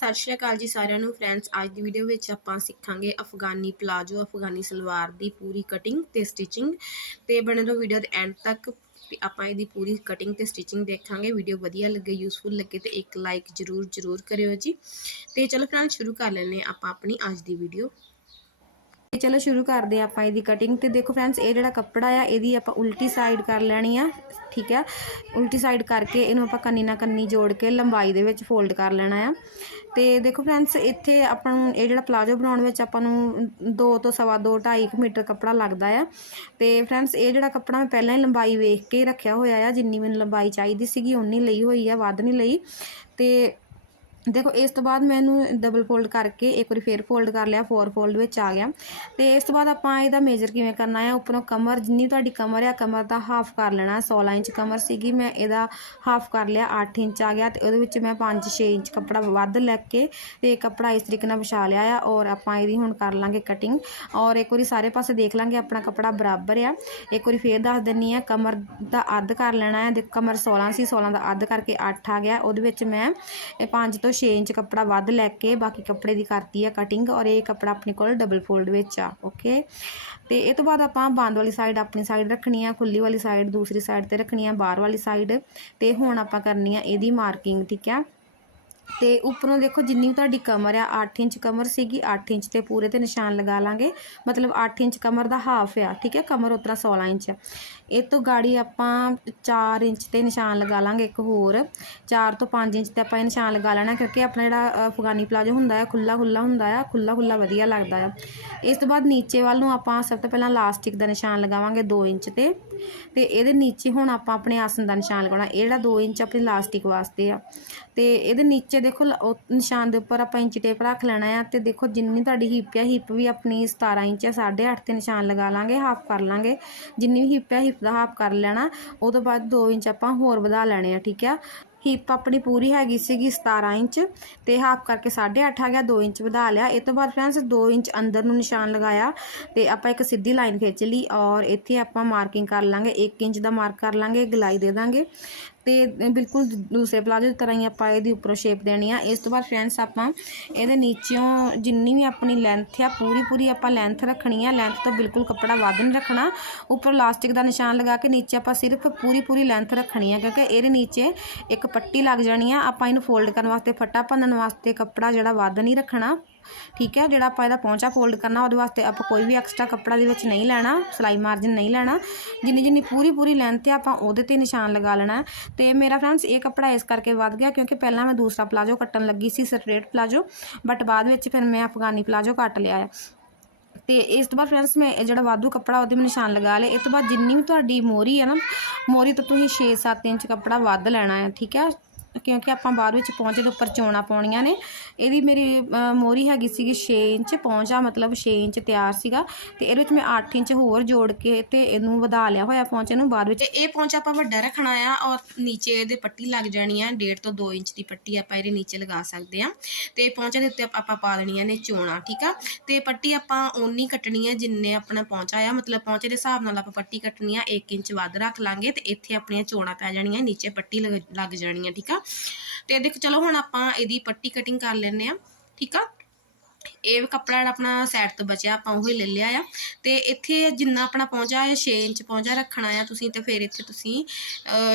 ਸਤਿ ਸ਼੍ਰੀ ਅਕਾਲ ਜੀ ਸਾਰਿਆਂ ਨੂੰ। ਫਰੈਂਡਸ, ਅੱਜ ਦੀ ਵੀਡੀਓ ਵਿੱਚ ਆਪਾਂ ਸਿੱਖਾਂਗੇ ਅਫਗਾਨੀ ਪਲਾਜੋ, ਅਫਗਾਨੀ ਸਲਵਾਰ ਦੀ ਪੂਰੀ ਕਟਿੰਗ ਤੇ ਸਟਿਚਿੰਗ ਤੇ ਬਣੇ ਰਹੋ ਵੀਡੀਓ ਦੇ ਐਂਡ ਤੱਕ ਤੇ ਆਪਾਂ ਇਹਦੀ ਪੂਰੀ ਕਟਿੰਗ ਤੇ ਸਟਿਚਿੰਗ ਦੇਖਾਂਗੇ। ਵੀਡੀਓ ਵਧੀਆ ਲੱਗੇ ਯੂਸਫੁਲ ਲੱਗੇ ਤੇ ਇੱਕ ਲਾਈਕ ਜਰੂਰ ਜਰੂਰ ਕਰਿਓ ਜੀ। ਤੇ ਚਲੋ ਫਰੈਂਡਸ, ਸ਼ੁਰੂ ਕਰ ਲੈਂਦੇ ਹਾਂ ਆਪਾਂ ਆਪਣੀ ਅੱਜ ਦੀ ਵੀਡੀਓ ਤੇ ਚਲੋ ਸ਼ੁਰੂ ਕਰਦੇ ਹਾਂ ਆਪਾਂ ਇਹਦੀ ਕਟਿੰਗ ਤੇ ਦੇਖੋ ਫਰੈਂਡਸ ਇਹ ਜਿਹੜਾ ਕੱਪੜਾ ਆ, ਇਹਦੀ ਆਪਾਂ ਉਲਟੀ ਸਾਈਡ ਕਰ ਲੈਣੀ ਆ, ਠੀਕ ਆ? ਉਲਟੀ ਸਾਈਡ ਕਰਕੇ ਇਹਨੂੰ ਆਪਾਂ ਕੰਨੀ ਨਾਲ ਕੰਨੀ ਜੋੜ ਕੇ ਲੰਬਾਈ ਦੇ ਵਿੱਚ ਫੋਲਡ ਕਰ ਲੈਣਾ ਆ। ਤੇ ਦੇਖੋ ਫਰੈਂਡਸ ਇੱਥੇ ਆਪਾਂ ਨੂੰ ਇਹ ਜਿਹੜਾ ਪਲਾਜੋ ਬਣਾਉਣ ਵਿੱਚ ਆਪਾਂ ਨੂੰ 2 ਤੋਂ ਸਵਾ 2 2.5 ਮੀਟਰ ਕੱਪੜਾ ਲੱਗਦਾ ਆ। ਤੇ ਫਰੈਂਡਸ ਇਹ ਜਿਹੜਾ ਕੱਪੜਾ ਮੈਂ ਪਹਿਲਾਂ ਹੀ ਲੰਬਾਈ ਵੇਖ ਕੇ ਰੱਖਿਆ ਹੋਇਆ ਆ, ਜਿੰਨੀ ਮੈਨੂੰ ਲੰਬਾਈ ਚਾਹੀਦੀ ਸੀਗੀ ਉਨੀ ਲਈ ਹੋਈ ਆ, ਵੱਧ ਨਹੀਂ ਲਈ। ਤੇ ਦੇਖੋ, ਇਸ ਤੋਂ ਬਾਅਦ ਮੈਂ ਇਹਨੂੰ ਡਬਲ ਫੋਲਡ ਕਰਕੇ ਇੱਕ ਵਾਰੀ ਫੇਰ ਫੋਲਡ ਕਰ ਲਿਆ ਫੋਰ ਫੋਲਡ ਵਿੱਚ ਆ ਗਿਆ। ਤੇ ਇਸ ਤੋਂ ਬਾਅਦ ਆਪਾਂ ਇਹਦਾ ਮੇਜਰ ਕਿਵੇਂ ਕਰਨਾ ਹੈ? ਉੱਪਰੋਂ ਕਮਰ, ਜਿੰਨੀ ਤੁਹਾਡੀ ਕਮਰ ਆ, ਕਮਰ ਦਾ ਹਾਫ ਕਰ ਲੈਣਾ। 16 ਇੰਚ ਕਮਰ ਸੀਗੀ, ਮੈਂ ਇਹਦਾ ਹਾਫ ਕਰ ਲਿਆ 8 ਇੰਚ ਆ ਗਿਆ। ਤੇ ਉਹਦੇ ਵਿੱਚ ਮੈਂ 5-6 ਇੰਚ ਕੱਪੜਾ ਵੱਧ ਲੈ ਕੇ ਤੇ ਕੱਪੜਾ ਇਸ ਤਰੀਕੇ ਨਾਲ ਵਿਛਾ ਲਿਆ ਆ ਔਰ ਆਪਾਂ ਇਹਦੀ ਹੁਣ ਕਰ ਲਾਂਗੇ ਕਟਿੰਗ ਔਰ ਇੱਕ ਵਾਰੀ ਸਾਰੇ ਪਾਸੇ ਦੇਖ ਲਾਂਗੇ, ਆਪਣਾ ਕੱਪੜਾ ਬਰਾਬਰ ਆ। ਇੱਕ ਵਾਰੀ ਫੇਰ ਦੱਸ ਦਿੰਨੀ ਆ, ਕਮਰ ਦਾ ਅੱਧ ਕਰ ਲੈਣਾ ਹੈ ਦੇਖ, ਕਮਰ 16 ਸੀ 16 ਦਾ ਅੱਧ ਕਰਕੇ 8 ਆ ਗਿਆ। ਉਹਦੇ ਵਿੱਚ ਮੈਂ ਇਹ 5 ਤੋਂ 6 ਇੰਚ ਕੱਪੜਾ ਵੱਧ ਲੈ ਕੇ ਬਾਕੀ ਕੱਪੜੇ ਦੀ ਕਰਤੀ ਆ ਕਟਿੰਗ ਔਰ ਇਹ ਕੱਪੜਾ ਆਪਣੇ ਕੋਲ ਡਬਲ ਫੋਲਡ ਵਿੱਚ ਆ ਓਕੇ ਤੇ ਇਹ ਤੋਂ ਬਾਅਦ ਆਪਾਂ ਬੰਦ ਵਾਲੀ ਸਾਈਡ ਆਪਣੀ ਸਾਈਡ ਰੱਖਣੀ ਆ, ਖੁੱਲੀ ਵਾਲੀ ਸਾਈਡ ਦੂਸਰੀ ਸਾਈਡ ਤੇ ਰੱਖਣੀ ਆ, ਬਾਹਰ ਵਾਲੀ ਸਾਈਡ ਤੇ ਹੁਣ ਆਪਾਂ ਕਰਨੀ ਆ ਇਹਦੀ ਮਾਰਕਿੰਗ ਠੀਕ ਆ? ਤੇ ਉੱਪਰੋਂ ਦੇਖੋ ਜਿੰਨੀ ਵੀ ਤੁਹਾਡੀ ਕਮਰ ਆ 8 ਇੰਚ ਕਮਰ ਸੀਗੀ 8 ਇੰਚ ਤੇ ਪੂਰੇ ਤੇ ਨਿਸ਼ਾਨ ਲਗਾ ਲਾਂਗੇ। ਮਤਲਬ 8 ਇੰਚ ਕਮਰ ਦਾ ਹਾਫ ਆ, ਠੀਕ ਹੈ? ਕਮਰ ਉਤਰਾ 16 ਇੰਚ ਆ। ਇਹ ਤੋਂ ਗਾੜੀ ਆਪਾਂ 4 ਇੰਚ ਤੇ ਨਿਸ਼ਾਨ ਲਗਾ ਲਾਂਗੇ ਇੱਕ ਹੋਰ। 4 ਤੋਂ 5 ਇੰਚ ਤੇ ਆਪਾਂ ਇਹ ਨਿਸ਼ਾਨ ਲਗਾ ਲੈਣਾ ਕਿਉਂਕਿ ਆਪਣਾ ਜਿਹੜਾ ਅਫਗਾਨੀ ਪਲਾਜੋ ਹੁੰਦਾ ਆ ਖੁੱਲਾ ਖੁੱਲਾ ਹੁੰਦਾ ਆ ਖੁੱਲਾ ਖੁੱਲਾ ਵਧੀਆ ਲੱਗਦਾ ਆ। ਇਸ ਤੋਂ ਬਾਅਦ ਨੀਚੇ ਵੱਲ ਨੂੰ ਆਪਾਂ ਸਭ ਤੋਂ ਪਹਿਲਾਂ ਲਾਸਟਿਕ ਦਾ ਨਿਸ਼ਾਨ ਲਗਾਵਾਂਗੇ 2 ਇੰਚ ਤੇ। ਤੇ ਇਹਦੇ ਨੀਚੇ ਹੁਣ ਆਪਾਂ ਆਪਣੇ ਆਸਨ ਦਾ ਨਿਸ਼ਾਨ ਲਗਾਉਣਾ। ਇਹ ਜਿਹੜਾ 2 ਇੰਚ ਆਪਣੀ ਲਾਸਟਿਕ ਵਾਸਤੇ ਆ। ਤੇ ਇਹਦੇ ਨੀਚੇ ਦੇਖੋ ਨਿਸ਼ਾਨ ਦੇ ਉੱਪਰ ਆਪਾਂ ਇੰਚ ਟੇਪ ਰੱਖ ਲੈਣਾ ਆ ਤੇ ਦੇਖੋ, ਜਿੰਨੀ ਤੁਹਾਡੀ ਹਿੱਪ ਆ ਹਿੱਪ ਵੀ ਆਪਣੀ 17 ਇੰਚ ਆ 8.5 ਤੇ ਨਿਸ਼ਾਨ ਲਗਾ ਲਾਂਗੇ ਹਾਫ ਕਰ ਲਾਂਗੇ। ਜਿੰਨੀ ਵੀ ਹਿੱਪ ਆ ਹਿੱਪ ਦਾ ਹਾਫ ਕਰ ਲੈਣਾ। ਉਹ ਤੋਂ ਬਾਅਦ 2 ਇੰਚ ਆਪਾਂ ਹੋਰ ਵਧਾ ਲੈਣੇ ਆ, ਠੀਕ ਆ? ਹਿੱਪ ਆਪਣੀ ਪੂਰੀ ਹੈਗੀ ਸੀਗੀ 17 ਇੰਚ ਤੇ ਹਾਫ ਕਰਕੇ 8.5 ਆ ਗਿਆ 2 ਇੰਚ ਵਧਾ ਲਿਆ। ਇਹ ਤੋਂ ਬਾਅਦ ਫਰੈਂਡਸ 2 ਇੰਚ ਅੰਦਰ ਨੂੰ ਨਿਸ਼ਾਨ ਲਗਾਇਆ ਤੇ ਆਪਾਂ ਇੱਕ ਸਿੱਧੀ ਲਾਈਨ ਖਿੱਚ ਲਈ ਔਰ ਇੱਥੇ ਆਪਾਂ ਮਾਰਕਿੰਗ ਕਰ ਲਾਂਗੇ 1 ਇੰਚ ਦਾ ਮਾਰਕ ਕਰ ਲਾਂਗੇ ਗਲਾਈ ਦੇ ਦਾਂਗੇ। ਤੇ ਬਿਲਕੁਲ ਦੂਸਰੇ ਪਲਾਜੋ ਦੀ ਤਰ੍ਹਾਂ ਹੀ ਆਪਾਂ ਇਹਦੀ ਉੱਪਰੋਂ ਸ਼ੇਪ ਦੇਣੀ ਆ। ਇਸ ਤੋਂ ਬਾਅਦ ਫਰੈਂਡਸ ਆਪਾਂ ਇਹਦੇ ਨੀਚਿਓਂ ਜਿੰਨੀ ਵੀ ਆਪਣੀ ਲੈਂਥ ਆ ਪੂਰੀ ਪੂਰੀ ਆਪਾਂ ਲੈਂਥ ਰੱਖਣੀ ਆ। ਲੈਂਥ ਤੋਂ ਬਿਲਕੁਲ ਕੱਪੜਾ ਵੱਧ ਨਹੀਂ ਰੱਖਣਾ। ਉੱਪਰ ਲਾਸਟਿਕ ਦਾ ਨਿਸ਼ਾਨ ਲਗਾ ਕੇ ਨੀਚੇ ਆਪਾਂ ਸਿਰਫ ਪੂਰੀ ਪੂਰੀ ਲੈਂਥ ਰੱਖਣੀ ਆ, ਕਿਉਂਕਿ ਇਹਦੇ ਨੀਚੇ ਇੱਕ ਪੱਟੀ ਲੱਗ ਜਾਣੀ ਆ। ਆਪਾਂ ਇਹਨੂੰ ਫੋਲਡ ਕਰਨ ਵਾਸਤੇ, ਫੱਟਾ ਭੰਨਣ ਵਾਸਤੇ ਕੱਪੜਾ ਜਿਹੜਾ ਵੱਧ ਨਹੀਂ ਰੱਖਣਾ। ਠੀਕ ਹੈ, ਜਿਹੜਾ ਆਪਾਂ ਇਹਦਾ ਪਹੁੰਚਾ ਫੋਲਡ ਕਰਨਾ, ਉਹਦੇ ਵਾਸਤੇ ਆਪਾਂ ਕੋਈ ਵੀ ਐਕਸਟਰਾ ਕੱਪੜਾ ਦੇ ਵਿੱਚ ਨਹੀਂ ਲੈਣਾ, ਸਲਾਈ ਮਾਰਜਨ ਨਹੀਂ ਲੈਣਾ। ਜਿੰਨੀ ਜਿੰਨੀ ਪੂਰੀ ਪੂਰੀ ਲੈਂਥ ਹੈ ਆਪਾਂ ਉਹਦੇ ਤੇ ਨਿਸ਼ਾਨ ਲਗਾ ਲੈਣਾ ਹੈ। ਤੇ ਮੇਰਾ ਫਰੈਂਡਸ ਇਹ ਕੱਪੜਾ ਇਸ ਕਰਕੇ ਵੱਧ ਗਿਆ ਕਿਉਂਕਿ ਪਹਿਲਾਂ ਮੈਂ ਦੂਸਰਾ ਪਲਾਜੋ ਕੱਟਣ ਲੱਗੀ ਸੀ ਸਟ੍ਰੇਟ ਪਲਾਜੋ ਬਟ ਬਾਅਦ ਵਿੱਚ ਫਿਰ ਮੈਂ ਅਫਗਾਨੀ ਪਲਾਜੋ ਕੱਟ ਲਿਆ ਹੈ। ਤੇ ਇਸ ਤੋਂ ਬਾਅਦ ਫਰੈਂਡਸ ਮੈਂ ਇਹ ਜਿਹੜਾ ਵਾਧੂ ਕੱਪੜਾ ਉਹਦੇ ਮੈਂ ਨਿਸ਼ਾਨ ਲਗਾ ਲਏ ਇਸ ਤੋਂ ਬਾਅਦ ਜਿੰਨੀ ਵੀ ਤੁਹਾਡੀ ਮੋਰੀ ਹੈ ਨਾ, ਮੋਰੀ ਤੋਂ ਤੁਸੀਂ 6-7 ਇੰਚ ਕੱਪੜਾ ਵੱਧ ਲੈਣਾ ਹੈ, ਠੀਕ ਹੈ। ਕਿਉਂਕਿ ਆਪਾਂ ਬਾਅਦ ਵਿੱਚ ਪਹੁੰਚੇ ਦੇ ਉੱਪਰ ਚੋਣਾ ਪਾਉਣੀਆਂ ਨੇ। ਇਹਦੀ ਮੇਰੀ ਅ, ਮੋਰੀ ਹੈਗੀ ਸੀਗੀ 6 ਇੰਚ ਪਹੁੰਚਾ ਮਤਲਬ 6 ਇੰਚ ਤਿਆਰ ਸੀਗਾ ਤੇ ਇਹਦੇ ਵਿੱਚ ਮੈਂ 8 ਇੰਚ ਹੋਰ ਜੋੜ ਕੇ ਤੇ ਇਹਨੂੰ ਵਧਾ ਲਿਆ ਹੋਇਆ ਪਹੁੰਚੇ ਨੂੰ। ਬਾਅਦ ਵਿੱਚ ਇਹ ਪਹੁੰਚ ਆਪਾਂ ਵੱਡਾ ਰੱਖਣਾ ਆ ਔਰ ਨੀਚੇ ਇਹਦੇ ਪੱਟੀ ਲੱਗ ਜਾਣੀ ਆ। 1.5 ਤੋਂ 2 ਇੰਚ ਦੀ ਪੱਟੀ ਆਪਾਂ ਇਹਦੇ ਨੀਚੇ ਲਗਾ ਸਕਦੇ ਆ। ਤੇ ਪਹੁੰਚੇ ਦੇ ਉੱਤੇ ਆਪਾਂ- ਪਾ ਲੈਣੀਆਂ ਨੇ ਚੋਣਾ ਠੀਕ ਆ? ਤੇ ਪੱਟੀ ਆਪਾਂ ਓਨੀ ਕੱਟਣੀ ਆ ਜਿੰਨੇ ਆਪਣਾ ਪਹੁੰਚਾ ਆ। ਮਤਲਬ ਪਹੁੰਚੇ ਦੇ ਹਿਸਾਬ ਨਾਲ ਆਪਾਂ ਪੱਟੀ ਕੱਟਣੀ ਆ 1 ਇੰਚ ਵੱਧ ਰੱਖ ਲਾਂਗੇ ਤੇ ਇੱਥੇ ਆਪਣੀਆਂ ਚੋਣਾ ਪੈ ਜਾਣੀਆਂ ਨੀਚੇ ਪੱਟੀ ਲੱਗ ਲੱਗ ਜਾਣੀ ਆ ਠੀਕ ਆ? ਤੇ ਦੇਖੋ, ਚਲੋ ਹੁਣ ਆਪਾਂ ਇਹਦੀ ਪੱਟੀ ਕਟਿੰਗ ਕਰ ਲੈਨੇ ਆ ਠੀਕ ਆ? ਇਹ ਕੱਪੜਾ ਜਿਹੜਾ ਆਪਣਾ ਸਾਈਡ ਤੋਂ ਬਚਿਆ, ਆਪਾਂ ਉਹ ਹੀ ਲੈ ਲਿਆ ਆ। ਤੇ ਇੱਥੇ ਜਿੰਨਾ ਆਪਣਾ ਪਹੁੰਚਾ ਹੈ 6 ਇੰਚ ਪਹੁੰਚਾ ਰੱਖਣਾ ਆ ਤੁਸੀਂ ਤੇ ਫਿਰ ਇੱਥੇ ਤੁਸੀਂ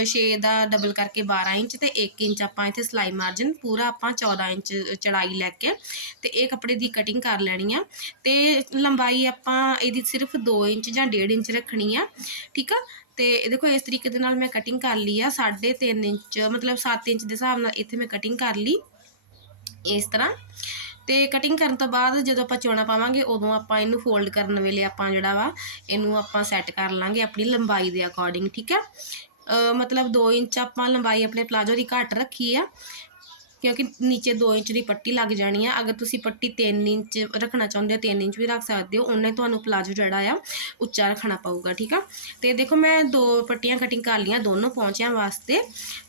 6 ਦਾ ਡਬਲ ਕਰਕੇ 12 ਇੰਚ ਤੇ 1 ਇੰਚ ਆਪਾਂ ਇੱਥੇ ਸਲਾਈ ਮਾਰਜਨ ਪੂਰਾ ਆਪਾਂ 14 ਇੰਚ ਚੜਾਈ ਲੈ ਕੇ ਤੇ ਇਹ ਕੱਪੜੇ ਦੀ ਕਟਿੰਗ ਕਰ ਲੈਣੀ ਆ। ਤੇ ਲੰਬਾਈ ਆਪਾਂ ਇਹਦੀ ਸਿਰਫ 2 ਇੰਚ ਜਾਂ 1.5 ਇੰਚ ਰੱਖਣੀ ਆ, ਠੀਕ ਆ? ਤੇ ਦੇਖੋ, ਇਸ ਤਰੀਕੇ ਦੇ ਨਾਲ ਮੈਂ ਕਟਿੰਗ ਕਰ ਲਈ ਆ। 3.5 ਇੰਚ, ਮਤਲਬ 7 ਇੰਚ ਦੇ ਹਿਸਾਬ ਨਾਲ ਇੱਥੇ ਮੈਂ ਕਟਿੰਗ ਕਰ ਲਈ ਇਸ ਤਰ੍ਹਾਂ। ਤੇ ਕਟਿੰਗ ਕਰਨ ਤੋਂ ਬਾਅਦ ਜਦੋਂ ਆਪਾਂ ਚੋਣਾ ਪਾਵਾਂਗੇ, ਉਦੋਂ ਆਪਾਂ ਇਹਨੂੰ ਫੋਲਡ ਕਰਨ ਵੇਲੇ ਆਪਾਂ ਜਿਹੜਾ ਵਾ, ਇਹਨੂੰ ਆਪਾਂ ਸੈੱਟ ਕਰ ਲਾਂਗੇ ਆਪਣੀ ਲੰਬਾਈ ਦੇ ਅਕੋਰਡਿੰਗ ਠੀਕ ਹੈ? ਮਤਲਬ 2 ਇੰਚ ਆਪਾਂ ਲੰਬਾਈ ਆਪਣੇ ਪਲਾਜੋ ਦੀ ਘੱਟ ਰੱਖੀ ਆ। ਕਿਉਂਕਿ ਨੀਚੇ 2 ਇੰਚ ਦੀ ਪੱਟੀ ਲੱਗ ਜਾਣੀ ਆ। ਅਗਰ ਤੁਸੀਂ ਪੱਟੀ 3 ਇੰਚ ਰੱਖਣਾ ਚਾਹੁੰਦੇ ਹੋ 3 ਇੰਚ ਵੀ ਰੱਖ ਸਕਦੇ ਹੋ, ਉਹਨੇ ਤੁਹਾਨੂੰ ਪਲਾਜੋ ਜਿਹੜਾ ਆ, ਉੱਚਾ ਰੱਖਣਾ ਪਊਗਾ, ਠੀਕ ਆ? ਤੇ ਦੇਖੋ ਮੈਂ ਦੋ ਪੱਟੀਆਂ ਕਟਿੰਗ ਕਰ ਲਈਆਂ ਦੋਨੋਂ ਪਹੁੰਚਿਆਂ ਵਾਸਤੇ।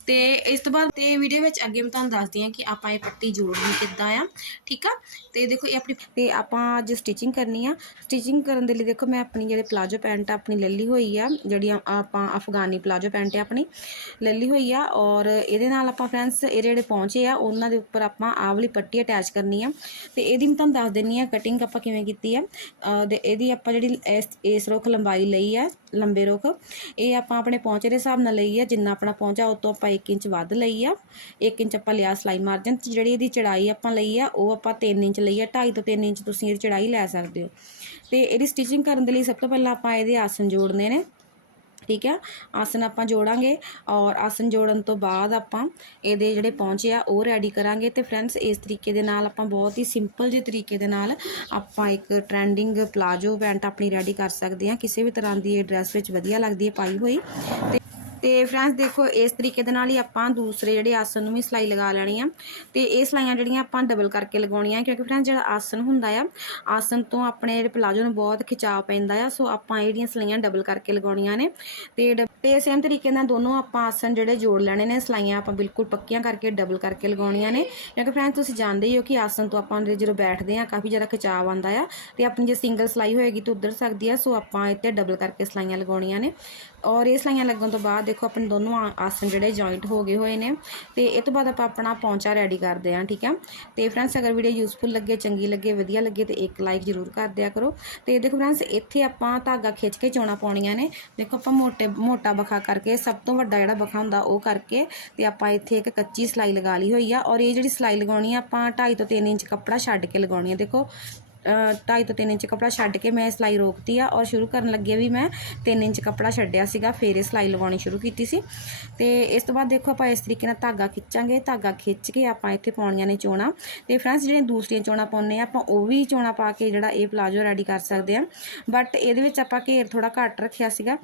ਤੇ ਇਸ ਤੋਂ ਬਾਅਦ ਤੇ ਵੀਡੀਓ ਵਿੱਚ ਅੱਗੇ ਮੈਂ ਤੁਹਾਨੂੰ ਦੱਸਦੀ ਹਾਂ ਕਿ ਆਪਾਂ ਇਹ ਪੱਟੀ ਜੋੜਨੀ ਕਿੱਦਾਂ ਆ, ਠੀਕ ਆ? ਤੇ ਦੇਖੋ ਇਹ ਆਪਣੀ ਤੇ ਆਪਾਂ ਅੱਜ ਸਟਿਚਿੰਗ ਕਰਨੀ ਆ। ਸਟਿਚਿੰਗ ਕਰਨ ਦੇ ਲਈ ਦੇਖੋ ਮੈਂ ਆਪਣੀ ਜਿਹੜੇ ਪਲਾਜੋ ਪੈਂਟ ਆਪਣੀ ਲੱਲੀ ਹੋਈ ਆ। ਜਿਹੜੀ ਆਪਾਂ ਅਫਗਾਨੀ ਪਲਾਜੋ ਪੈਂਟ ਆ ਆਪਣੀ ਲੱਲੀ ਹੋਈ ਆ। ਔਰ ਇਹਦੇ ਨਾਲ ਆਪਾਂ ਫਰੈਂਡਸ ਇਹ ਜਿਹੜੇ ਪਹੁੰਚੇ ਆ ਉਹਨਾਂ ਦੇ ਉੱਪਰ ਆਪਾਂ ਆਹ ਵਾਲੀ ਪੱਟੀ ਅਟੈਚ ਕਰਨੀ ਆ। ਤੇ ਇਹਦੀ ਮੈਂ ਤੁਹਾਨੂੰ ਦੱਸ ਦਿੰਨੀ ਆ ਕਟਿੰਗ ਆਪਾਂ ਕਿਵੇਂ ਕੀਤੀ ਆ। ਅਹ ਤੇ ਇਹਦੀ ਆਪਾਂ ਜਿਹੜੀ ਇਸ ਇਸ ਰੁੱਖ ਲੰਬਾਈ ਲਈ ਆ, ਲੰਬੇ ਰੁੱਖ, ਇਹ ਆਪਾਂ ਆਪਣੇ ਪਹੁੰਚੇ ਦੇ ਹਿਸਾਬ ਨਾਲ ਲਈ ਆ। ਜਿੰਨਾ ਆਪਣਾ ਪਹੁੰਚਾ ਉਹ ਤੋਂ ਆਪਾਂ 1 ਇੰਚ ਵੱਧ ਲਈ ਆ। 1 ਇੰਚ ਆਪਾਂ ਲਿਆ ਸਲਾਈ ਮਾਰਜਨ ਤੇ ਜਿਹੜੀ ਇਹਦੀ ਚੜਾਈ ਆਪਾਂ ਲਈ ਆ, ਉਹ ਆਪਾਂ 3 ਇੰਚ ਲਈ ਆ। 2.5 ਤੋਂ 3 ਇੰਚ ਤੁਸੀਂ ਇਹਦੀ ਚੜਾਈ ਲੈ ਸਕਦੇ ਹੋ। ਤੇ ਇਹਦੀ ਸਟਿਚਿੰਗ ਕਰਨ ਦੇ ਲਈ ਸਭ ਤੋਂ ਪਹਿਲਾਂ ਆਪਾਂ ਇਹਦੇ ਆਸਨ ਜੋੜਨੇ ਨੇ। ਠੀਕ ਹੈ ਆਸਨ ਆਪਾਂ ਜੋੜਾਂਗੇ ਔਰ ਆਸਨ ਜੋੜਨ ਤੋਂ ਬਾਅਦ ਆਪਾਂ ਇਹਦੇ ਜਿਹੜੇ ਪਹੁੰਚੇ ਆ, ਉਹ ਰੈਡੀ ਕਰਾਂਗੇ ਤੇ ਫਰੈਂਡਸ ਇਸ ਤਰੀਕੇ ਦੇ ਨਾਲ ਆਪਾਂ ਬਹੁਤ ਹੀ ਸਿੰਪਲ ਜਿਹੇ ਤਰੀਕੇ ਦੇ ਨਾਲ ਆਪਾਂ ਇੱਕ ਟ੍ਰੈਂਡਿੰਗ ਪਲਾਜੋ ਪੈਂਟ ਆਪਣੀ ਰੈਡੀ ਕਰ ਸਕਦੇ ਹਾਂ। ਕਿਸੇ ਵੀ ਤਰ੍ਹਾਂ ਦੀ ਇਹ ਡਰੈਸ ਵਿੱਚ ਵਧੀਆ ਲੱਗਦੀ ਹੈ ਪਾਈ ਹੋਈ ਤੇ ਤੇ ਫਰੈਂਡਸ ਦੇਖੋ, ਇਸ ਤਰੀਕੇ ਦੇ ਨਾਲ ਹੀ ਆਪਾਂ ਦੂਸਰੇ ਜਿਹੜੇ ਆਸਨ ਨੂੰ ਵੀ ਸਿਲਾਈ ਲਗਾ ਲੈਣੀ ਆ। ਤੇ ਇਹ ਸਿਲਾਈਆਂ ਜਿਹੜੀਆਂ ਆਪਾਂ ਡਬਲ ਕਰਕੇ ਲਗਾਉਣੀਆਂ, ਕਿਉਂਕਿ ਫਰੈਂਡਸ ਜਿਹੜਾ ਆਸਨ ਹੁੰਦਾ ਆ ਆਸਨ ਤੋਂ ਆਪਣੇ ਜਿਹੜੇ ਪਲਾਜੋ ਨੂੰ ਬਹੁਤ ਖਿਚਾਅ ਪੈਂਦਾ ਆ, ਸੋ ਆਪਾਂ ਇਹ ਜਿਹੜੀਆਂ ਸਿਲਾਈਆਂ ਡਬਲ ਕਰਕੇ ਲਗਾਉਣੀਆਂ ਨੇ। ਤੇ ਡਬ- ਤੇ ਸੇਮ ਤਰੀਕੇ ਨਾਲ ਦੋਨੋਂ ਆਪਾਂ ਆਸਨ ਜਿਹੜੇ ਜੋੜ ਲੈਣੇ ਨੇ, ਸਿਲਾਈਆਂ ਆਪਾਂ ਬਿਲਕੁਲ ਪੱਕੀਆਂ ਕਰਕੇ ਡਬਲ ਕਰਕੇ ਲਗਾਉਣੀਆਂ ਨੇ। ਕਿਉਂਕਿ ਫਰੈਂਡਸ ਤੁਸੀਂ ਜਾਣਦੇ ਹੀ ਹੋ ਕਿ ਆਸਨ ਤੋਂ ਆਪਾਂ ਜਦੋਂ ਬੈਠਦੇ ਆ, ਕਾਫੀ ਜ਼ਿਆਦਾ ਖਿਚਾਅ ਆਉਂਦਾ ਆ, ਤੇ ਆਪਣੀ ਜੇ ਸਿੰਗਲ ਸਿਲਾਈ ਹੋਏਗੀ ਤਾਂ ਉਧਰ ਸਕਦੀ ਆ, ਸੋ ਆਪਾਂ ਇੱਥੇ ਡਬਲ ਕਰਕੇ ਸਿਲਾਈਆਂ ਲਗਾਉਣੀਆਂ ਨੇ। ਔਰ ਇਹ ਸਿਲਾਈਆਂ ਲੱਗਣ ਤੋਂ ਬਾਅਦ ਦੇਖੋ ਆਪਣੇ ਦੋਨੋਂ ਆ- ਆਸਨ ਜਿਹੜੇ ਜੁਆਇੰਟ ਹੋ ਗਏ ਹੋਏ ਨੇ। ਤੇ ਇਹ ਤੋਂ ਬਾਅਦ ਆਪਾਂ ਆਪਣਾ ਪੌਂਚਾ ਰੈਡੀ ਕਰਦੇ ਹਾਂ, ਠੀਕ ਹੈ? ਤੇ ਫਰੈਂਡਸ ਅਗਰ ਵੀਡੀਓ ਯੂਸਫੁਲ ਲੱਗੇ, ਚੰਗੀ ਲੱਗੇ, ਵਧੀਆ ਲੱਗੇ, ਤੇ ਇੱਕ ਲਾਈਕ ਜ਼ਰੂਰ ਕਰ ਦਿਆ ਕਰੋ। ਤੇ ਦੇਖੋ ਫਰੈਂਡਸ ਇੱਥੇ ਆਪਾਂ ਧਾਗਾ ਖਿੱਚ ਕੇ ਚੋਣਾ ਪਾਉਣੀਆਂ ਨੇ। ਦੇਖੋ ਆਪਾਂ ਮੋਟੇ ਮੋਟਾ ਬਖਾ ਕਰਕੇ, ਸਭ ਤੋਂ ਵੱਡਾ ਜਿਹੜਾ ਬਖਾ ਹੁੰਦਾ ਉਹ ਕਰਕੇ ਤੇ ਆਪਾਂ ਇੱਥੇ ਇੱਕ ਕੱਚੀ ਸਲਾਈ ਲਗਾ ਲਈ ਹੋਈ ਆ। ਔਰ ਇਹ ਜਿਹੜੀ ਸਲਾਈ ਲਗਾਉਣੀ ਆ, ਆਪਾਂ 2.5 ਤੋਂ 3 ਇੰਚ ਕੱਪੜਾ ਛੱਡ ਕੇ ਲਗਾਉਣੀ ਆ। ਦੇਖੋ ਅ, ਢਾਈ ਤੋਂ 3 ਇੰਚ ਕਪੜਾ ਛੱਡ ਕੇ ਮੈਂ ਸਿਲਾਈ ਰੋਕਤੀ ਆ ਔਰ ਸ਼ੁਰੂ ਕਰਨ ਲੱਗੇ ਵੀ ਮੈਂ 3 ਇੰਚ ਕਪੜਾ ਛੱਡਿਆ ਸੀਗਾ ਫਿਰ ਇਹ ਸਿਲਾਈ ਲਵਾਉਣੀ ਸ਼ੁਰੂ ਕੀਤੀ ਸੀ। ਤੇ ਇਸ ਤੋਂ ਬਾਅਦ ਦੇਖੋ ਆਪਾਂ ਇਸ ਤਰੀਕੇ ਨਾਲ ਧਾਗਾ ਖਿੱਚਾਂਗੇ ਧਾਗਾ ਖਿੱਚ ਕੇ ਆਪਾਂ ਇੱਥੇ ਪਾਉਣੀਆਂ ਨੇ ਚੋਣਾ। ਤੇ ਫਰੈਂਡਸ ਜਿਹੜੀਆਂ ਦੂਸਰੀਆਂ ਚੋਣਾ ਪਾਉਣੇ ਆ ਆਪਾਂ ਉਹ ਵੀ ਚੋਣਾ ਪਾ ਕੇ ਜਿਹੜਾ ਇਹ ਪਲਾਜੋ ਰੈਡੀ ਕਰ ਸਕਦੇ ਆ। ਬਟ ਇਹਦੇ ਵਿੱਚ ਆਪਾਂ ਘੇਰ ਥੋੜਾ ਘੱਟ ਰੱਖਿਆ ਸੀਗਾ।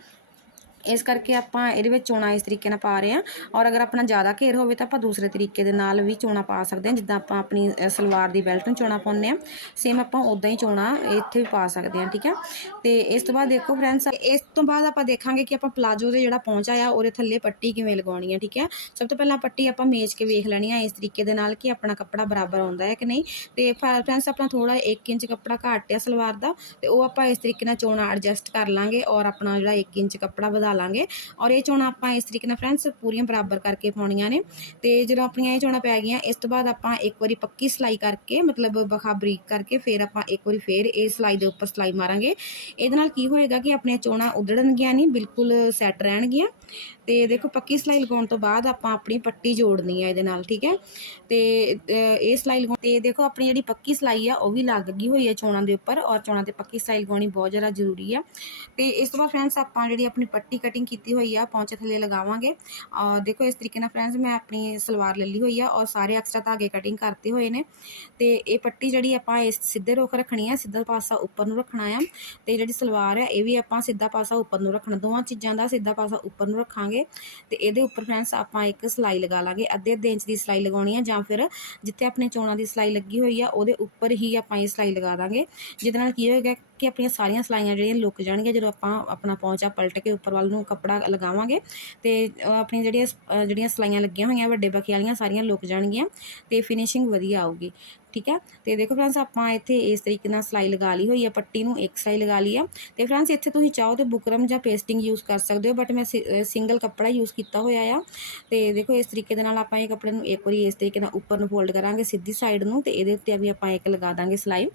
ਇਸ ਕਰਕੇ ਆਪਾਂ ਇਹਦੇ ਵਿੱਚ ਚੋਣਾ ਇਸ ਤਰੀਕੇ ਨਾਲ ਪਾ ਰਹੇ ਹਾਂ। ਔਰ ਅਗਰ ਆਪਣਾ ਜ਼ਿਆਦਾ ਘੇਰ ਹੋਵੇ ਤਾਂ ਆਪਾਂ ਦੂਸਰੇ ਤਰੀਕੇ ਦੇ ਨਾਲ ਵੀ ਚੋਣਾ ਪਾ ਸਕਦੇ ਹਾਂ। ਜਿੱਦਾਂ ਆਪਾਂ ਆਪਣੀ ਸਲਵਾਰ ਦੀ ਬੈਲਟ ਨੂੰ ਚੋਣਾ ਪਾਉਂਦੇ ਹਾਂ। ਸੇਮ ਆਪਾਂ ਉਦਾਂ ਹੀ ਚੋਣਾ ਇੱਥੇ ਵੀ ਪਾ ਸਕਦੇ ਹਾਂ, ਠੀਕ ਹੈ? ਤੇ ਇਸ ਤੋਂ ਬਾਅਦ ਦੇਖੋ ਫਰੈਂਡਸ ਇਸ ਤੋਂ ਬਾਅਦ ਆਪਾਂ ਦੇਖਾਂਗੇ ਕਿ ਆਪਾਂ ਪਲਾਜੋ ਦੇ ਜਿਹੜਾ ਪਹੁੰਚਾ ਆ ਉਹਦੇ ਥੱਲੇ ਪੱਟੀ ਕਿਵੇਂ ਲਗਾਉਣੀ ਹੈ, ਠੀਕ ਹੈ? ਸਭ ਤੋਂ ਪਹਿਲਾਂ ਪੱਟੀ ਆਪਾਂ ਮੇਚ ਕੇ ਵੇਖ ਲੈਣੀ ਆ ਇਸ ਤਰੀਕੇ ਦੇ ਨਾਲ ਕਿ ਆਪਣਾ ਕੱਪੜਾ ਬਰਾਬਰ ਆਉਂਦਾ ਹੈ ਕਿ ਨਹੀਂ। ਤੇ ਫਰੈਂਡਸ ਆਪਣਾ ਥੋੜਾ 1 ਇੰਚ ਕੱਪੜਾ ਘੱਟ ਆ ਸਲਵਾਰ ਦਾ, ਤੇ ਉਹ ਆਪਾਂ ਇਸ ਤਰੀਕੇ ਨਾਲ ਚੋਣਾ ਐਡਜਸਟ ਕਰ ਲਾਂਗੇ ਔਰ ਆਪਣਾ ਜਿਹੜਾ 1 ਇੰਚ ਕੱਪੜਾ ਵਧਾ ਲਾਂਗੇ। ਔਰ ਇਹ ਚੋਣਾ ਆਪਾਂ ਇਸ ਤਰੀਕੇ ਨਾਲ ਫਰੈਂਡਸ ਪੂਰੀਆਂ ਬਰਾਬਰ ਕਰਕੇ ਪਾਉਣੀਆਂ ਨੇ। ਤੇ ਜਦੋਂ ਆਪਣੀਆਂ ਇਹ ਚੋਣਾ ਪੈ ਗਈਆਂ, ਇਸ ਤੋਂ ਬਾਅਦ ਆਪਾਂ ਇੱਕ ਵਾਰੀ ਪੱਕੀ ਸਿਲਾਈ ਕਰਕੇ, ਮਤਲਬ ਬਖਾ ਬਰੀਕ ਕਰਕੇ ਫਿਰ ਆਪਾਂ ਇੱਕ ਵਾਰੀ ਫਿਰ ਇਹ ਸਿਲਾਈ ਦੇ ਉੱਪਰ ਸਿਲਾਈ ਮਾਰਾਂਗੇ। ਇਹਦੇ ਨਾਲ ਕੀ ਹੋਏਗਾ ਕਿ ਆਪਣੀਆਂ ਚੋਣਾ ਉਧੜਨਗੀਆਂ ਨਹੀਂ, ਬਿਲਕੁਲ ਸੈੱਟ ਰਹਿਣਗੀਆਂ। ਤੇ ਦੇਖੋ, ਪੱਕੀ ਸਿਲਾਈ ਲਗਾਉਣ ਤੋਂ ਬਾਅਦ ਆਪਾਂ ਆਪਣੀ ਪੱਟੀ ਜੋੜਨੀ ਹੈ ਇਹਦੇ ਨਾਲ, ਠੀਕ ਹੈ? ਤੇ ਇਹ ਸਿਲਾਈ ਲਗਾਉਣ ਤੇ ਦੇਖੋ, ਆਪਣੀ ਜਿਹੜੀ ਪੱਕੀ ਸਿਲਾਈ ਆ, ਉਹ ਵੀ ਲੱਗ ਗਈ ਹੋਈ ਹੈ ਚੋਣਾਂ ਦੇ ਉੱਪਰ। ਔਰ ਚੋਣਾਂ ਤੇ ਪੱਕੀ ਸਿਲਾਈ ਲਗਾਉਣੀ ਬਹੁਤ ਜ਼ਿਆਦਾ ਜ਼ਰੂਰੀ ਆ। ਤੇ ਇਸ ਤੋਂ ਬਾਅਦ ਫਰੈਂਡਸ ਆਪਾਂ ਜਿਹੜੀ ਆਪਣੀ ਪੱਟੀ ਕਟਿੰਗ ਕੀਤੀ ਹੋਈ ਆ, ਪੌਂਚੇ ਥੱਲੇ ਲਗਾਵਾਂਗੇ। ਔਰ ਦੇਖੋ, ਇਸ ਤਰੀਕੇ ਨਾਲ ਫਰੈਂਡਸ ਮੈਂ ਆਪਣੀ ਸਲਵਾਰ ਲੈ ਲਈ ਹੋਈ ਆ ਔਰ ਸਾਰੇ ਐਕਸਟਰਾ ਧਾਗੇ ਕਟਿੰਗ ਕਰਤੇ ਹੋਏ ਨੇ। ਤੇ ਇਹ ਪੱਟੀ ਜਿਹੜੀ ਆਪਾਂ ਇਸ ਸਿੱਧੇ ਰੁੱਖ ਰੱਖਣੀ ਆ, ਸਿੱਧਾ ਪਾਸਾ ਉੱਪਰ ਨੂੰ ਰੱਖਣਾ ਆ। ਤੇ ਜਿਹੜੀ ਸਲਵਾਰ ਹੈ ਇਹ ਵੀ ਆਪਾਂ ਸਿੱਧਾ ਪਾਸਾ ਉੱਪਰ ਨੂੰ ਰੱਖਣਾ ਦੋਵਾਂ ਚੀਜ਼ਾਂ ਦਾ ਸਿੱਧਾ ਪਾਸਾ ਉੱਪਰ ਨੂੰ ਰੱਖਾਂਗੇ। ਤੇ ਇਹਦੇ ਉੱਪਰ ਫਰੈਂਡਸ ਆਪਾਂ ਇੱਕ ਸਿਲਾਈ ਲਗਾ ਲਾਂਗੇ, ਅੱਧੇ ਅੱਧੇ ਇੰਚ ਦੀ ਸਿਲਾਈ ਲਗਾਉਣੀ ਆ ਜਾਂ ਫਿਰ ਜਿੱਥੇ ਆਪਣੇ ਚੋਣਾਂ ਦੀ ਸਿਲਾਈ ਲੱਗੀ ਹੋਈ ਆ, ਉਹਦੇ ਉੱਪਰ ਹੀ ਆਪਾਂ ਇਹ ਸਿਲਾਈ ਲਗਾ ਦਾਂਗੇ। ਜਿਹਦੇ ਨਾਲ ਕੀ ਹੋਏਗਾ ਕਿ ਆਪਣੀਆਂ ਸਾਰੀਆਂ ਸਿਲਾਈਆਂ ਜਿਹੜੀਆਂ ਲੁਕ ਜਾਣਗੀਆਂ, ਜਦੋਂ ਆਪਾਂ ਆਪਣਾ ਪੌਂਚਾ ਪਲਟ ਕੇ ਉੱਪਰ ਵੱਲ ਨੂੰ ਕੱਪੜਾ ਲਗਾਵਾਂਗੇ, ਤੇ ਅਹ ਆਪਣੀਆਂ ਜਿਹੜੀਆਂ ਜਿਹੜੀਆਂ ਸਿਲਾਈਆਂ ਲੱਗੀਆਂ ਹੋਈਆਂ, ਵੱਡੇ ਬਖੀ ਵਾਲੀਆਂ ਸਾਰੀਆਂ ਲੁਕ ਜਾਣਗੀਆਂ, ਤੇ ਫਿਨਿਸ਼ਿੰਗ ਵਧੀਆ ਆਊਗੀ। ਠੀਕ ਹੈ? ਤੇ ਦੇਖੋ ਫਰੈਂਡਸ ਆਪਾਂ ਇੱਥੇ ਇਸ ਤਰੀਕੇ ਨਾਲ ਸਿਲਾਈ ਲਗਾ ਲਈ ਹੋਈ ਹੈ, ਪੱਟੀ ਨੂੰ ਇੱਕ ਸਿਲਾਈ ਲਗਾ ਲਈ ਆ ਤੇ ਫਰੈਂਡਸ ਇੱਥੇ ਤੁਸੀਂ ਚਾਹੋ ਤੇ ਬੁਕਰਮ ਜਾਂ ਪੇਸਟਿੰਗ ਯੂਜ਼ ਕਰ ਸਕਦੇ ਹੋ ਬਟ ਮੈਂ ਸਿੰਗਲ ਕੱਪੜਾ ਯੂਜ਼ ਕੀਤਾ ਹੋਇਆ ਆ। ਤੇ ਦੇਖੋ ਇਸ ਤਰੀਕੇ ਦੇ ਨਾਲ ਆਪਾਂ ਇਹ ਕੱਪੜੇ ਨੂੰ ਇੱਕ ਵਾਰੀ ਇਸ ਤਰੀਕੇ ਨਾਲ ਉੱਪਰ ਨੂੰ ਫੋਲਡ ਕਰਾਂਗੇ ਸਿੱਧੀ ਸਾਈਡ ਨੂੰ, ਤੇ ਇਹਦੇ ਉੱਤੇ ਵੀ ਆਪਾਂ ਇੱਕ ਲਗਾ ਦਾਂਗੇ ਸਿਲਾਈ।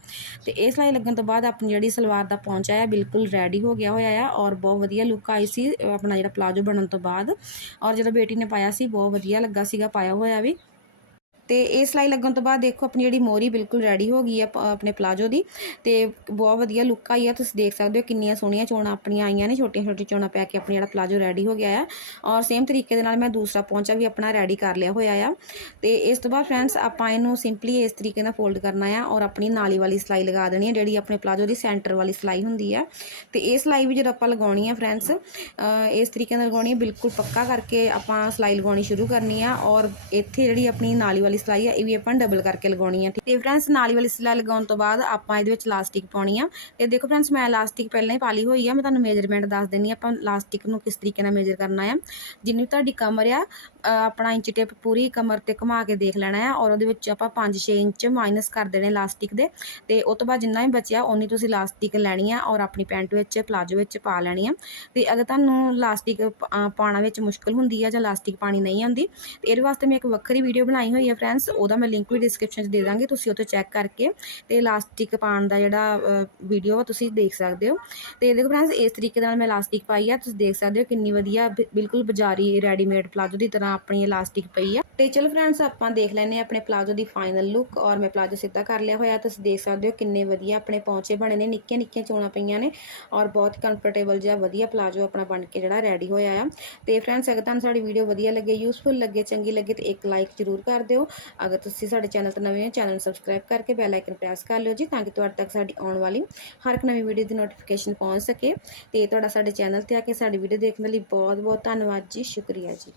ਤੇ ਇਹ ਸਿਲਾਈ ਲੱਗਣ ਤੋਂ ਬਾਅਦ ਆਪਣੀ ਜਿਹੜੀ ਸਲਵਾਰ ਦਾ ਪਹੁੰਚਾ ਆ, ਬਿਲਕੁਲ ਰੈਡੀ ਹੋ ਗਿਆ ਹੋਇਆ ਆ ਔਰ ਬਹੁਤ ਵਧੀਆ ਲੁੱਕ ਆਈ ਸੀ ਆਪਣਾ ਜਿਹੜਾ ਪਲਾਜੋ ਬਣਨ ਤੋਂ ਬਾਅਦ। ਔਰ ਜਦੋਂ ਬੇਟੀ ਨੇ ਪਾਇਆ ਸੀ, ਬਹੁਤ ਵਧੀਆ ਲੱਗਾ ਸੀਗਾ, ਪਾਇਆ ਹੋਇਆ ਵੀ। ਤੇ ਇਹ ਸਿਲਾਈ ਲੱਗਣ ਤੋਂ ਬਾਅਦ ਦੇਖੋ, ਆਪਣੀ ਜਿਹੜੀ ਮੋਰੀ ਬਿਲਕੁਲ ਰੈਡੀ ਹੋ ਗਈ ਹੈ ਪ- ਆਪਣੇ ਪਲਾਜੋ ਦੀ ਤੇ ਬਹੁਤ ਵਧੀਆ ਲੁੱਕ ਆਈ ਆ। ਤੁਸੀਂ ਦੇਖ ਸਕਦੇ ਹੋ ਕਿੰਨੀਆਂ ਸੋਹਣੀਆਂ ਚੋਣਾਂ ਆਪਣੀਆਂ ਆਈਆਂ ਨੇ ਛੋਟੀਆਂ ਛੋਟੀਆਂ ਚੋਣਾਂ ਪੈ ਕੇ ਆਪਣਾ ਜਿਹੜਾ ਪਲਾਜੋ ਰੈਡੀ ਹੋ ਗਿਆ ਆ। ਔਰ ਸੇਮ ਤਰੀਕੇ ਦੇ ਨਾਲ ਮੈਂ ਦੂਸਰਾ ਪੌਂਚਾ ਵੀ ਆਪਣਾ ਰੈਡੀ ਕਰ ਲਿਆ ਹੋਇਆ ਆ। ਤੇ ਇਸ ਤੋਂ ਬਾਅਦ ਫਰੈਂਡਸ ਆਪਾਂ ਇਹਨੂੰ ਸਿੰਪਲੀ ਇਸ ਤਰੀਕੇ ਨਾਲ ਫੋਲਡ ਕਰਨਾ ਆ ਔਰ ਆਪਣੀ ਨਾਲੀ ਵਾਲੀ ਸਿਲਾਈ ਲਗਾ ਦੇਣੀ ਹੈ ਜਿਹੜੀ ਆਪਣੇ ਪਲਾਜੋ ਦੀ ਸੈਂਟਰ ਵਾਲੀ ਸਿਲਾਈ ਹੁੰਦੀ ਆ। ਤੇ ਇਹ ਸਿਲਾਈ ਵੀ ਜਦੋਂ ਆਪਾਂ ਲਗਾਉਣੀ ਆ ਫਰੈਂਡਸ ਇਸ ਤਰੀਕੇ ਨਾਲ ਲਗਾਉਣੀ ਹੈ ਬਿਲਕੁਲ ਪੱਕਾ ਕਰਕੇ ਆਪਾਂ ਸਿਲਾਈ ਲਗਾਉਣੀ ਸ਼ੁਰੂ ਕਰਨੀ ਆ। ਔਰ ਇੱਥੇ ਜਿਹੜੀ ਆਪਣੀ ਨਾਲੀ ਵਾਲੀ ਵਾਲੀ ਸਿਲਾਈ ਆ, ਇਹ ਵੀ ਆਪਾਂ ਡਬਲ ਕਰਕੇ ਲਗਾਉਣੀ ਆ ਤੇ ਫਰੈਂਡਸ ਨਾਲੀ ਵਾਲੀ ਸਿਲਾਈ ਲਗਾਉਣ ਤੋਂ ਬਾਅਦ ਆਪਾਂ ਇਹਦੇ ਵਿੱਚ ਇਲਾਸਟਿਕ ਪਾਉਣੀ ਆ। ਤੇ ਦੇਖੋ ਫਰੈਂਡਸ ਮੈਂ ਇਲਾਸਟਿਕ ਪਹਿਲਾਂ ਹੀ ਪਾ ਲਈ ਹੋਈ ਆ। ਮੈਂ ਤੁਹਾਨੂੰ ਮੇਜਰਮੈਂਟ ਦੱਸ ਦਿੰਨੀ ਆ ਆਪਾਂ ਇਲਾਸਟਿਕ ਨੂੰ ਕਿਸ ਤਰੀਕੇ ਨਾਲ ਮੇਜਰ ਕਰਨਾ ਆ। ਜਿੰਨੀ ਵੀ ਤੁਹਾਡੀ ਕਮਰ ਆ ਆਪਣਾ ਇੰਚ ਟੇਪ ਪੂਰੀ ਕਮਰ ਤੇ ਘੁਮਾ ਕੇ ਦੇਖ ਲੈਣਾ ਆ, ਔਰ ਉਹਦੇ ਵਿੱਚ ਆਪਾਂ 5-6 ਇੰਚ ਮਾਈਨਸ ਕਰ ਦੇਣੇ ਇਲਾਸਟਿਕ ਦੇ। ਤੇ ਉਸ ਤੋਂ ਬਾਅਦ ਜਿੰਨਾ ਵੀ ਬਚਿਆ, ਓਨੀ ਤੁਸੀਂ ਇਲਾਸਟਿਕ ਲੈਣੀ ਆ, ਔਰ ਆਪਣੀ ਪੈਂਟ ਵਿੱਚ ਪਲਾਜੋ ਵਿੱਚ ਪਾ ਲੈਣੀ ਆ। ਤੇ ਅਗਰ ਤੁਹਾਨੂੰ ਇਲਾਸਟਿਕ ਪਾਉਣਾ ਵਿੱਚ ਮੁਸ਼ਕਲ ਹੁੰਦੀ ਆ ਜਾਂ ਇਲਾਸਟਿਕ ਪਾਣੀ ਨਹੀਂ ਆਉਂਦੀ, ਤੇ ਇਹਦੇ ਵਾਸਤੇ ਮੈਂ ਇੱਕ ਵੱਖਰੀ ਵੀਡੀਓ ਬਣਾਈ ਹੋਈ ਹੈ ਫਰੈਂਡਸ ਉਹਦਾ ਮੈਂ ਲਿੰਕ ਵੀ ਡਿਸਕ੍ਰਿਪਸ਼ਨ 'ਚ ਦੇ ਦਾਂਗੀ, ਤੁਸੀਂ ਉੱਥੇ ਚੈੱਕ ਕਰਕੇ ਤੇ ਇਲਾਸਟਿਕ ਪਾਉਣ ਦਾ ਜਿਹੜਾ ਵੀਡੀਓ ਆ ਤੁਸੀਂ ਦੇਖ ਸਕਦੇ ਹੋ। ਤੇ ਦੇਖੋ ਫਰੈਂਡਸ ਇਸ ਤਰੀਕੇ ਨਾਲ ਮੈਂ ਇਲਾਸਟਿਕ ਪਾਈ ਆ, ਤੁਸੀਂ ਦੇਖ ਸਕਦੇ ਹੋ ਕਿੰਨੀ ਵਧੀਆ ਬਿਲਕੁਲ ਬਾਜ਼ਾਰੀ ਰੈਡੀਮੇਡ ਪਲਾਜੋ ਦੀ ਤਰ੍ਹਾਂ ਆਪਣੀ ਇਲਾਸਟਿਕ ਪਈ ਆ। ਤੇ ਚਲੋ ਫਰੈਂਡਸ ਆਪਾਂ ਦੇਖ ਲੈਨੇ ਆ ਆਪਣੇ ਪਲਾਜੋ ਦੀ ਫਾਈਨਲ ਲੁੱਕ ਔਰ ਮੈਂ ਪਲਾਜੋ ਸਿੱਧਾ ਕਰ ਲਿਆ ਹੋਇਆ, ਤੁਸੀਂ ਦੇਖ ਸਕਦੇ ਹੋ ਕਿੰਨੇ ਵਧੀਆ ਆਪਣੇ ਪੌਂਚੇ ਬਣੇ ਨੇ ਨਿੱਕੀਆਂ ਨਿੱਕੀਆਂ ਚੋਣਾਂ ਪਈਆਂ ਨੇ ਔਰ ਬਹੁਤ ਕੰਫਰਟੇਬਲ ਜਿਹਾ ਵਧੀਆ ਪਲਾਜੋ ਆਪਣਾ ਬਣ ਕੇ ਜਿਹੜਾ ਰੈਡੀ ਹੋਇਆ ਆ। ਤੇ ਫਰੈਂਡਸ ਅਗਰ ਤੁਹਾਨੂੰ ਸਾਡੀ ਵੀਡੀਓ ਵਧੀਆ ਲੱਗੇ ਯੂਸਫੁਲ ਲੱਗੇ, ਚੰਗੀ ਲੱਗੇ, ਤੇ ਇੱਕ ਲਾਈਕ ਜ਼ਰੂਰ ਕਰ ਦਿਓ ਅਗਰ ਤੁਸੀਂ ਸਾਡੇ ਚੈਨਲ ਤੇ ਨਵੇਂ ਹੋ, ਚੈਨਲ ਨੂੰ ਸਬਸਕ੍ਰਾਈਬ ਕਰਕੇ ਬੈਲ ਆਈਕਨ ਪ੍ਰੈਸ ਕਰ ਲਿਓ ਜੀ, ਤਾਂ ਕਿ ਤੁਹਾਡੇ ਤੱਕ ਸਾਡੀ ਆਉਣ ਵਾਲੀ ਹਰ ਇੱਕ ਨਵੀਂ ਵੀਡੀਓ ਦੀ ਨੋਟੀਫਿਕੇਸ਼ਨ ਪਹੁੰਚ ਸਕੇ। ਤੇ ਤੁਹਾਡਾ ਸਾਡੇ ਚੈਨਲ ਤੇ ਆ ਕੇ ਸਾਡੀ ਵੀਡੀਓ ਦੇਖਣ ਲਈ ਬਹੁਤ ਬਹੁਤ ਧੰਨਵਾਦ ਜੀ, ਸ਼ੁਕਰੀਆ ਜੀ।